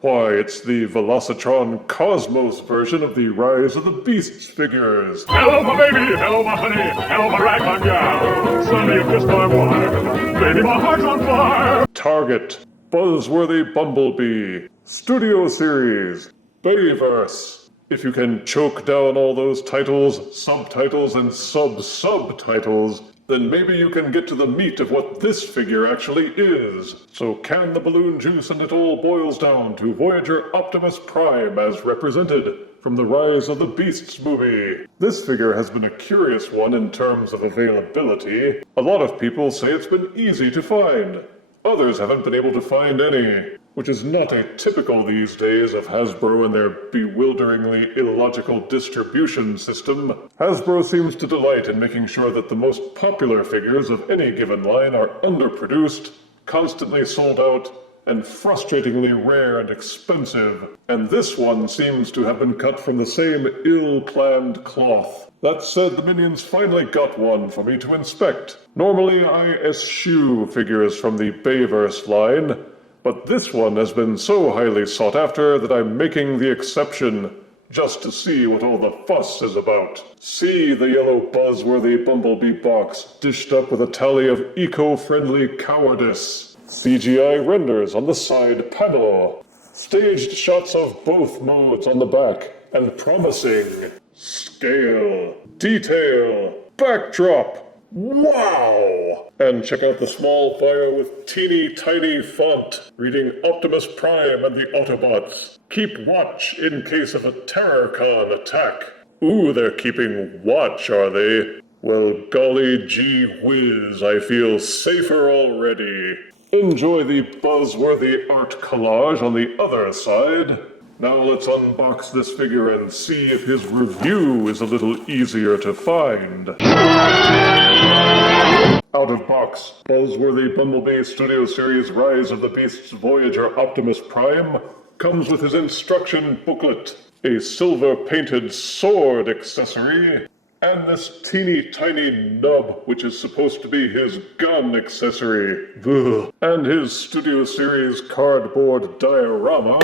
Why, it's the Velocitron Cosmos version of the Rise of the Beasts figures. Hello, my baby! Hello, my honey! Hello, my ragtime gal! Son, you've kissed my wife! Baby, my heart's on fire! Target, Buzzworthy Bumblebee, Studio Series, Bayverse. If you can choke down all those titles, subtitles, and sub-subtitles, then maybe you can get to the meat of what this figure actually is. So can the balloon juice, and it all boils down to Voyager Optimus Prime as represented from the Rise of the Beasts movie. This figure has been a curious one in terms of availability. A lot of people say it's been easy to find. Others haven't been able to find any, which is not atypical these days of Hasbro and their bewilderingly illogical distribution system. Hasbro seems to delight in making sure that the most popular figures of any given line are underproduced, constantly sold out, and frustratingly rare and expensive. And this one seems to have been cut from the same ill-planned cloth. That said, the Minions finally got one for me to inspect. Normally, I eschew figures from the Bayverse line, but this one has been so highly sought after that I'm making the exception, just to see what all the fuss is about. See the yellow Buzzworthy Bumblebee box dished up with a tally of eco-friendly cowardice. CGI renders on the side panel. Staged shots of both modes on the back, and promising scale, detail, backdrop. Wow! And check out the small bio with teeny tiny font reading Optimus Prime and the Autobots. Keep watch in case of a TerrorCon attack. Ooh, they're keeping watch, are they? Well, golly gee whiz, I feel safer already. Enjoy the buzzworthy art collage on the other side. Now let's unbox this figure and see if his review is a little easier to find. Out of box, Buzzworthy Bumblebee Studio Series Rise of the Beasts Voyager Optimus Prime comes with his instruction booklet, a silver-painted sword accessory, and this teeny tiny nub which is supposed to be his gun accessory. Ugh. And his Studio Series cardboard diorama,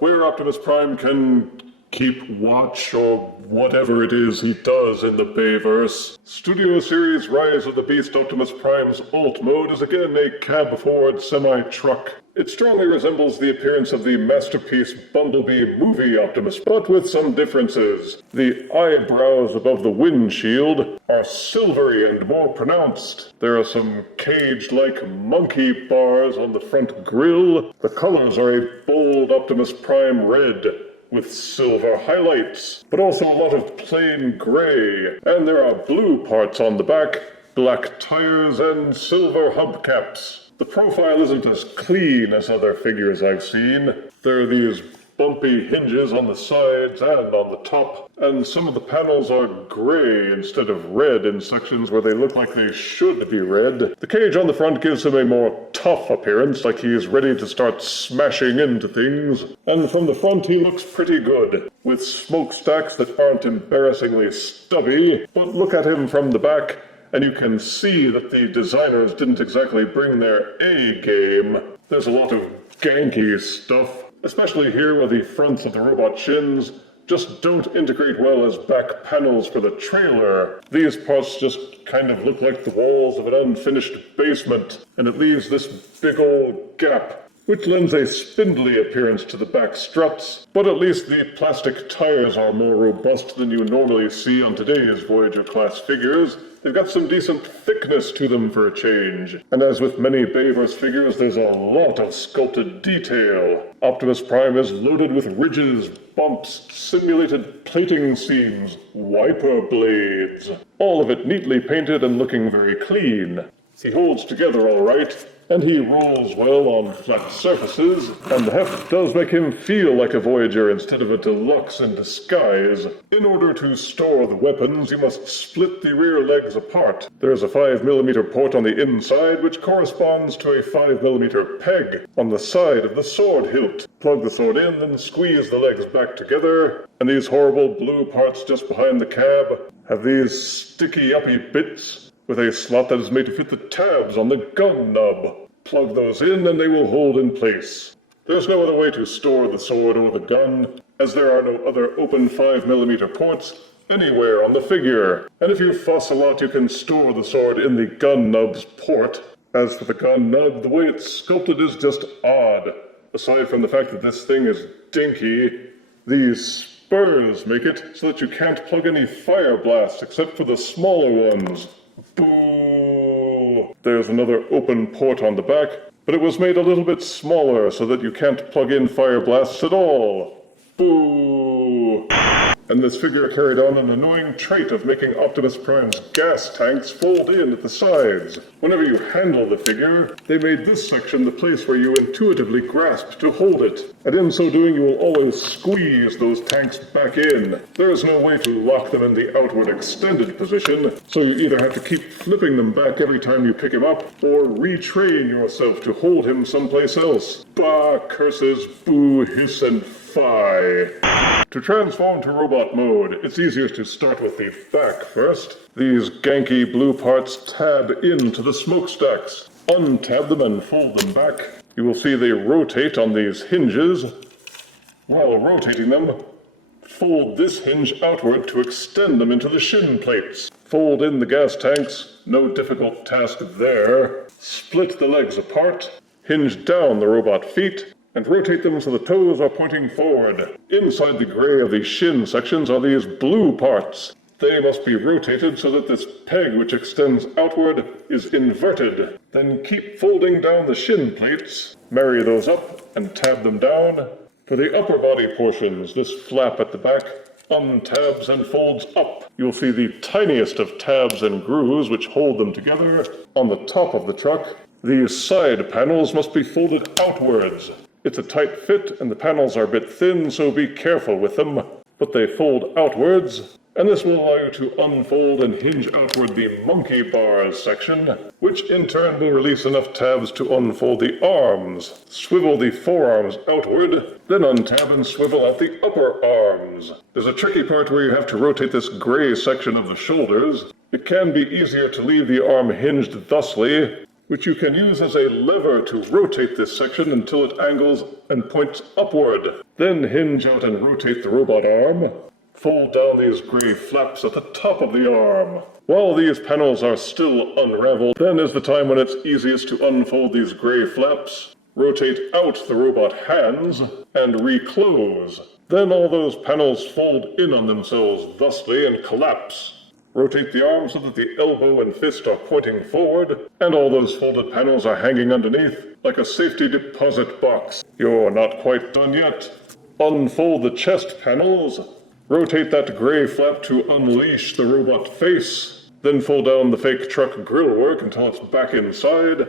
where Optimus Prime can keep watch or whatever it is he does in the Bayverse. Studio Series Rise of the Beast Optimus Prime's alt mode is again a cab-forward semi-truck. It strongly resembles the appearance of the masterpiece Bumblebee movie Optimus, but with some differences. The eyebrows above the windshield are silvery and more pronounced. There are some cage-like monkey bars on the front grille. The colors are a bold Optimus Prime red, with silver highlights, but also a lot of plain gray. And there are blue parts on the back, black tires, and silver hubcaps. The profile isn't as clean as other figures I've seen. There are these bumpy hinges on the sides and on the top, and some of the panels are gray instead of red in sections where they look like they should be red. The cage on the front gives him a more tough appearance, like he is ready to start smashing into things. And from the front he looks pretty good, with smokestacks that aren't embarrassingly stubby, but look at him from the back, and you can see that the designers didn't exactly bring their A game. There's a lot of ganky stuff, especially here where the fronts of the robot shins just don't integrate well as back panels for the trailer. These parts just kind of look like the walls of an unfinished basement, and it leaves this big old gap, which lends a spindly appearance to the back struts, but at least the plastic tires are more robust than you normally see on today's Voyager-class figures. They've got some decent thickness to them for a change. And as with many Bayverse figures, there's a lot of sculpted detail. Optimus Prime is loaded with ridges, bumps, simulated plating seams, wiper blades. All of it neatly painted and looking very clean. He holds together all right, and he rolls well on flat surfaces, and the heft does make him feel like a Voyager instead of a deluxe in disguise. In order to store the weapons, you must split the rear legs apart. There's a 5mm port on the inside, which corresponds to a 5mm peg on the side of the sword hilt. Plug the sword in, then squeeze the legs back together, and these horrible blue parts just behind the cab have these sticky-uppy bits with a slot that is made to fit the tabs on the gun nub. Plug those in and they will hold in place. There's no other way to store the sword or the gun, as there are no other open 5mm ports anywhere on the figure. And if you fuss a lot, you can store the sword in the gun nub's port. As for the gun nub, the way it's sculpted is just odd. Aside from the fact that this thing is dinky, these spurs make it so that you can't plug any fire blasts except for the smaller ones. Boo! There's another open port on the back, but it was made a little bit smaller so that you can't plug in fire blasts at all. Boo! And this figure carried on an annoying trait of making Optimus Prime's gas tanks fold in at the sides. Whenever you handle the figure, they made this section the place where you intuitively grasp to hold it. And in so doing, you will always squeeze those tanks back in. There is no way to lock them in the outward extended position, so you either have to keep flipping them back every time you pick him up, or retrain yourself to hold him someplace else. Bah, curses, boo, hiss, and fie. To transform to robot mode, it's easiest to start with the back first. These ganky blue parts tab into the smokestacks. Untab them and fold them back. You will see they rotate on these hinges. While rotating them, fold this hinge outward to extend them into the shin plates. Fold in the gas tanks, no difficult task there. Split the legs apart, hinge down the robot feet, and rotate them so the toes are pointing forward. Inside the gray of the shin sections are these blue parts. They must be rotated so that this peg which extends outward is inverted. Then keep folding down the shin plates, marry those up, and tab them down. For the upper body portions, this flap at the back untabs and folds up. You'll see the tiniest of tabs and grooves which hold them together on the top of the truck. These side panels must be folded outwards. It's a tight fit, and the panels are a bit thin, so be careful with them. But they fold outwards, and this will allow you to unfold and hinge outward the monkey bars section, which in turn will release enough tabs to unfold the arms. Swivel the forearms outward, then untab and swivel out the upper arms. There's a tricky part where you have to rotate this gray section of the shoulders. It can be easier to leave the arm hinged thusly, which you can use as a lever to rotate this section until it angles and points upward. Then hinge out and rotate the robot arm. Fold down these gray flaps at the top of the arm. While these panels are still unraveled, then is the time when it's easiest to unfold these gray flaps, rotate out the robot hands, and reclose. Then all those panels fold in on themselves thusly and collapse. Rotate the arm so that the elbow and fist are pointing forward, and all those folded panels are hanging underneath, like a safety deposit box. You're not quite done yet. Unfold the chest panels, rotate that gray flap to unleash the robot face, then fold down the fake truck grillwork until it's back inside,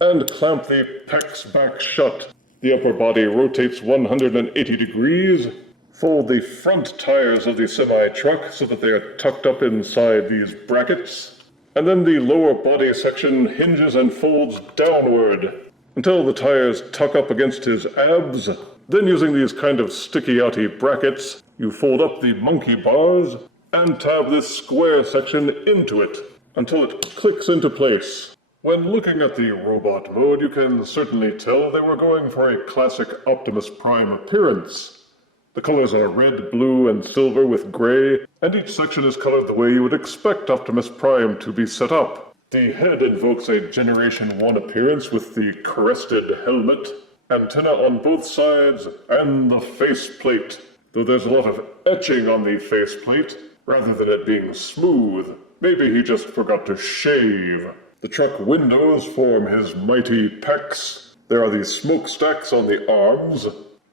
and clamp the pecs back shut. The upper body rotates 180 degrees. Fold the front tires of the semi-truck so that they are tucked up inside these brackets. And then the lower body section hinges and folds downward until the tires tuck up against his abs. Then using these kind of sticky-outy brackets, you fold up the monkey bars and tab this square section into it until it clicks into place. When looking at the robot mode, you can certainly tell they were going for a classic Optimus Prime appearance. The colors are red, blue, and silver with gray, and each section is colored the way you would expect Optimus Prime to be set up. The head invokes a Generation 1 appearance with the crested helmet, antenna on both sides, and the faceplate. Though there's a lot of etching on the faceplate, rather than it being smooth. Maybe he just forgot to shave. The truck windows form his mighty pecs. There are these smokestacks on the arms,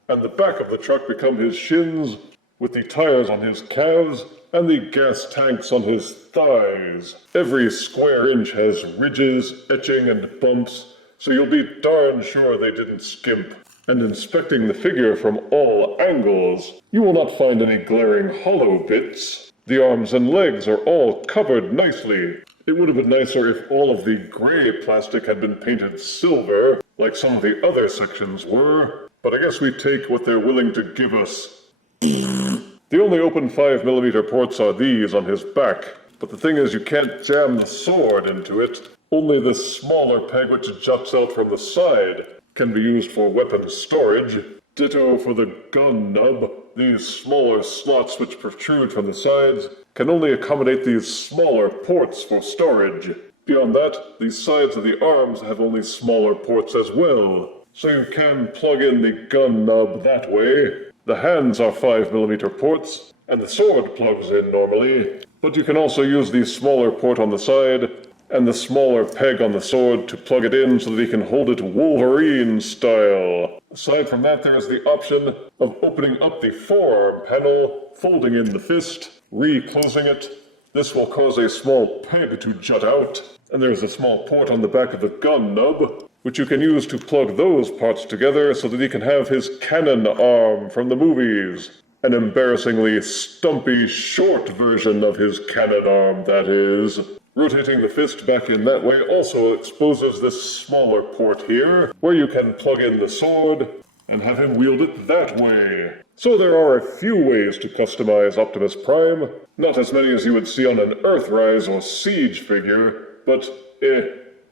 and the back of the truck become his shins, with the tires on his calves, and the gas tanks on his thighs. Every square inch has ridges, etching, and bumps, so you'll be darn sure they didn't skimp. And inspecting the figure from all angles, you will not find any glaring hollow bits. The arms and legs are all covered nicely. It would have been nicer if all of the gray plastic had been painted silver, like some of the other sections were. But I guess we take what they're willing to give us. The only open 5mm ports are these on his back, but the thing is you can't jam the sword into it, only this smaller peg which juts out from the side. can be used for weapon storage. Ditto for the gun nub. These smaller slots which protrude from the sides can only accommodate these smaller ports for storage. Beyond that, the sides of the arms have only smaller ports as well, so you can plug in the gun nub that way. The hands are 5mm ports, and the sword plugs in normally, but you can also use the smaller port on the side and the smaller peg on the sword to plug it in so that you can hold it Wolverine style. Aside from that, there is the option of opening up the forearm panel, folding in the fist, re-closing it. This will cause a small peg to jut out, and there is a small port on the back of the gun nub, which you can use to plug those parts together so that he can have his cannon arm from the movies. An embarrassingly stumpy, short version of his cannon arm, that is. Rotating the fist back in that way also exposes this smaller port here, where you can plug in the sword and have him wield it that way. So there are a few ways to customize Optimus Prime, not as many as you would see on an Earthrise or Siege figure, but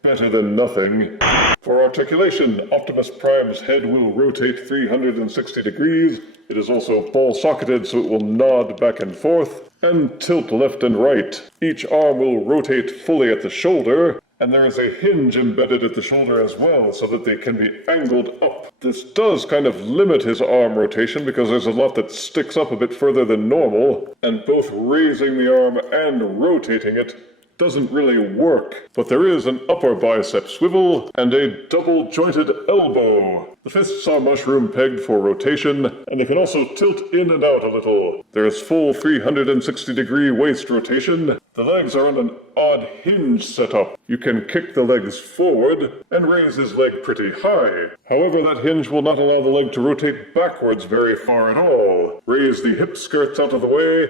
better than nothing. For articulation, Optimus Prime's head will rotate 360 degrees. It is also ball-socketed so it will nod back and forth, and tilt left and right. Each arm will rotate fully at the shoulder, and there is a hinge embedded at the shoulder as well so that they can be angled up. This does kind of limit his arm rotation because there's a lot that sticks up a bit further than normal, and both raising the arm and rotating it doesn't really work, but there is an upper bicep swivel and a double-jointed elbow. The fists are mushroom-pegged for rotation, and they can also tilt in and out a little. There is full 360-degree waist rotation. The legs are on an odd hinge setup. You can kick the legs forward and raise his leg pretty high. However, that hinge will not allow the leg to rotate backwards very far at all. Raise the hip skirts out of the way,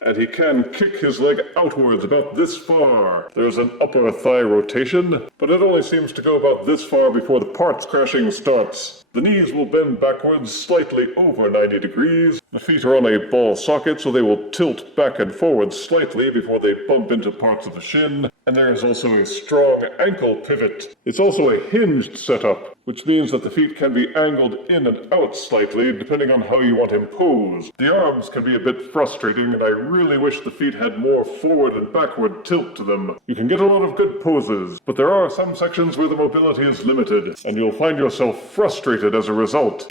and he can kick his leg outwards about this far. There's an upper thigh rotation, but it only seems to go about this far before the parts crashing starts. The knees will bend backwards slightly over 90 degrees. The feet are on a ball socket, so they will tilt back and forward slightly before they bump into parts of the shin. And there is also a strong ankle pivot. It's also a hinged setup, which means that the feet can be angled in and out slightly depending on how you want him posed. The arms can be a bit frustrating, and I really wish the feet had more forward and backward tilt to them. You can get a lot of good poses, but there are some sections where the mobility is limited, and you'll find yourself frustrated as a result.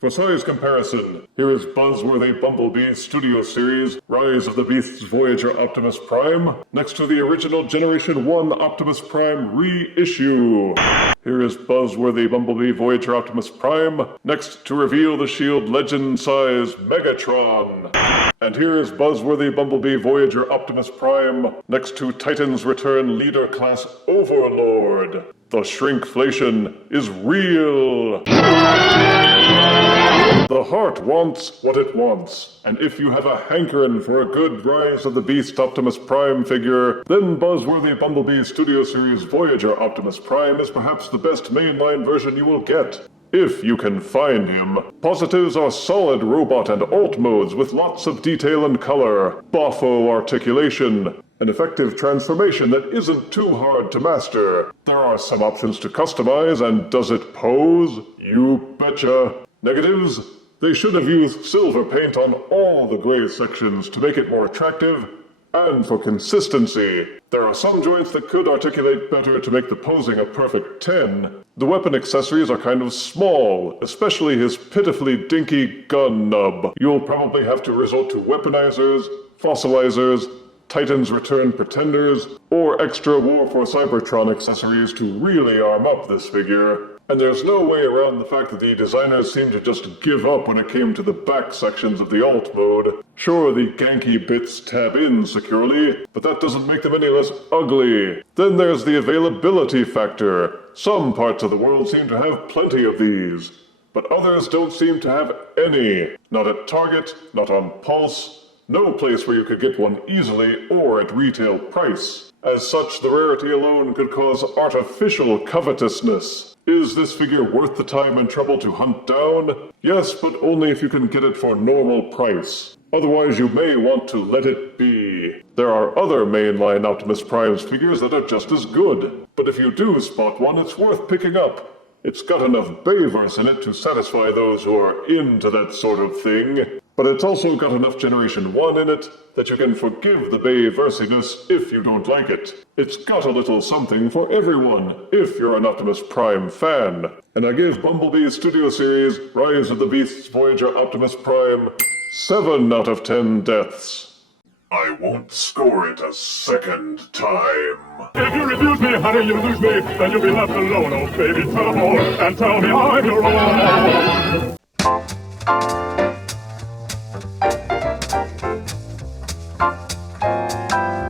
For size comparison, here is Buzzworthy Bumblebee's Studio Series Rise of the Beasts Voyager Optimus Prime, next to the original Generation 1 Optimus Prime reissue. Here is Buzzworthy Bumblebee Voyager Optimus Prime, next to reveal the SHIELD Legend-size Megatron. And here is Buzzworthy Bumblebee Voyager Optimus Prime, next to Titan's Return Leader Class Overlord. The shrinkflation is real! The heart wants what it wants, and if you have a hankering for a good Rise of the Beast Optimus Prime figure, then Buzzworthy Bumblebee Studio Series Voyager Optimus Prime is perhaps the best mainline version you will get. If you can find him. Positives are solid robot and alt modes with lots of detail and color, boffo articulation, an effective transformation that isn't too hard to master. There are some options to customize, and does it pose? You betcha. Negatives? They should have used silver paint on all the gray sections to make it more attractive, and for consistency. There are some joints that could articulate better to make the posing a perfect 10. The weapon accessories are kind of small, especially his pitifully dinky gun nub. You'll probably have to resort to weaponizers, fossilizers, Titan's Return Pretenders, or extra War for Cybertron accessories to really arm up this figure. And there's no way around the fact that the designers seemed to just give up when it came to the back sections of the alt mode. Sure, the ganky bits tab in securely, but that doesn't make them any less ugly. Then there's the availability factor. Some parts of the world seem to have plenty of these, but others don't seem to have any. Not at Target, not on Pulse, no place where you could get one easily or at retail price. As such, the rarity alone could cause artificial covetousness. Is this figure worth the time and trouble to hunt down? Yes, but only if you can get it for normal price. Otherwise, you may want to let it be. There are other mainline Optimus Prime's figures that are just as good. But if you do spot one, it's worth picking up. It's got enough Bayverse in it to satisfy those who are into that sort of thing. But it's also got enough Generation 1 in it that you can forgive the Bayversiness if you don't like it. It's got a little something for everyone, if you're an Optimus Prime fan. And I give Bumblebee's Studio Series, Rise of the Beasts Voyager Optimus Prime, 7 out of 10 deaths. I won't score it a second time. If you refuse me, honey, you lose me. Then you'll be left alone, oh baby. Tell them all and tell me I'm your own.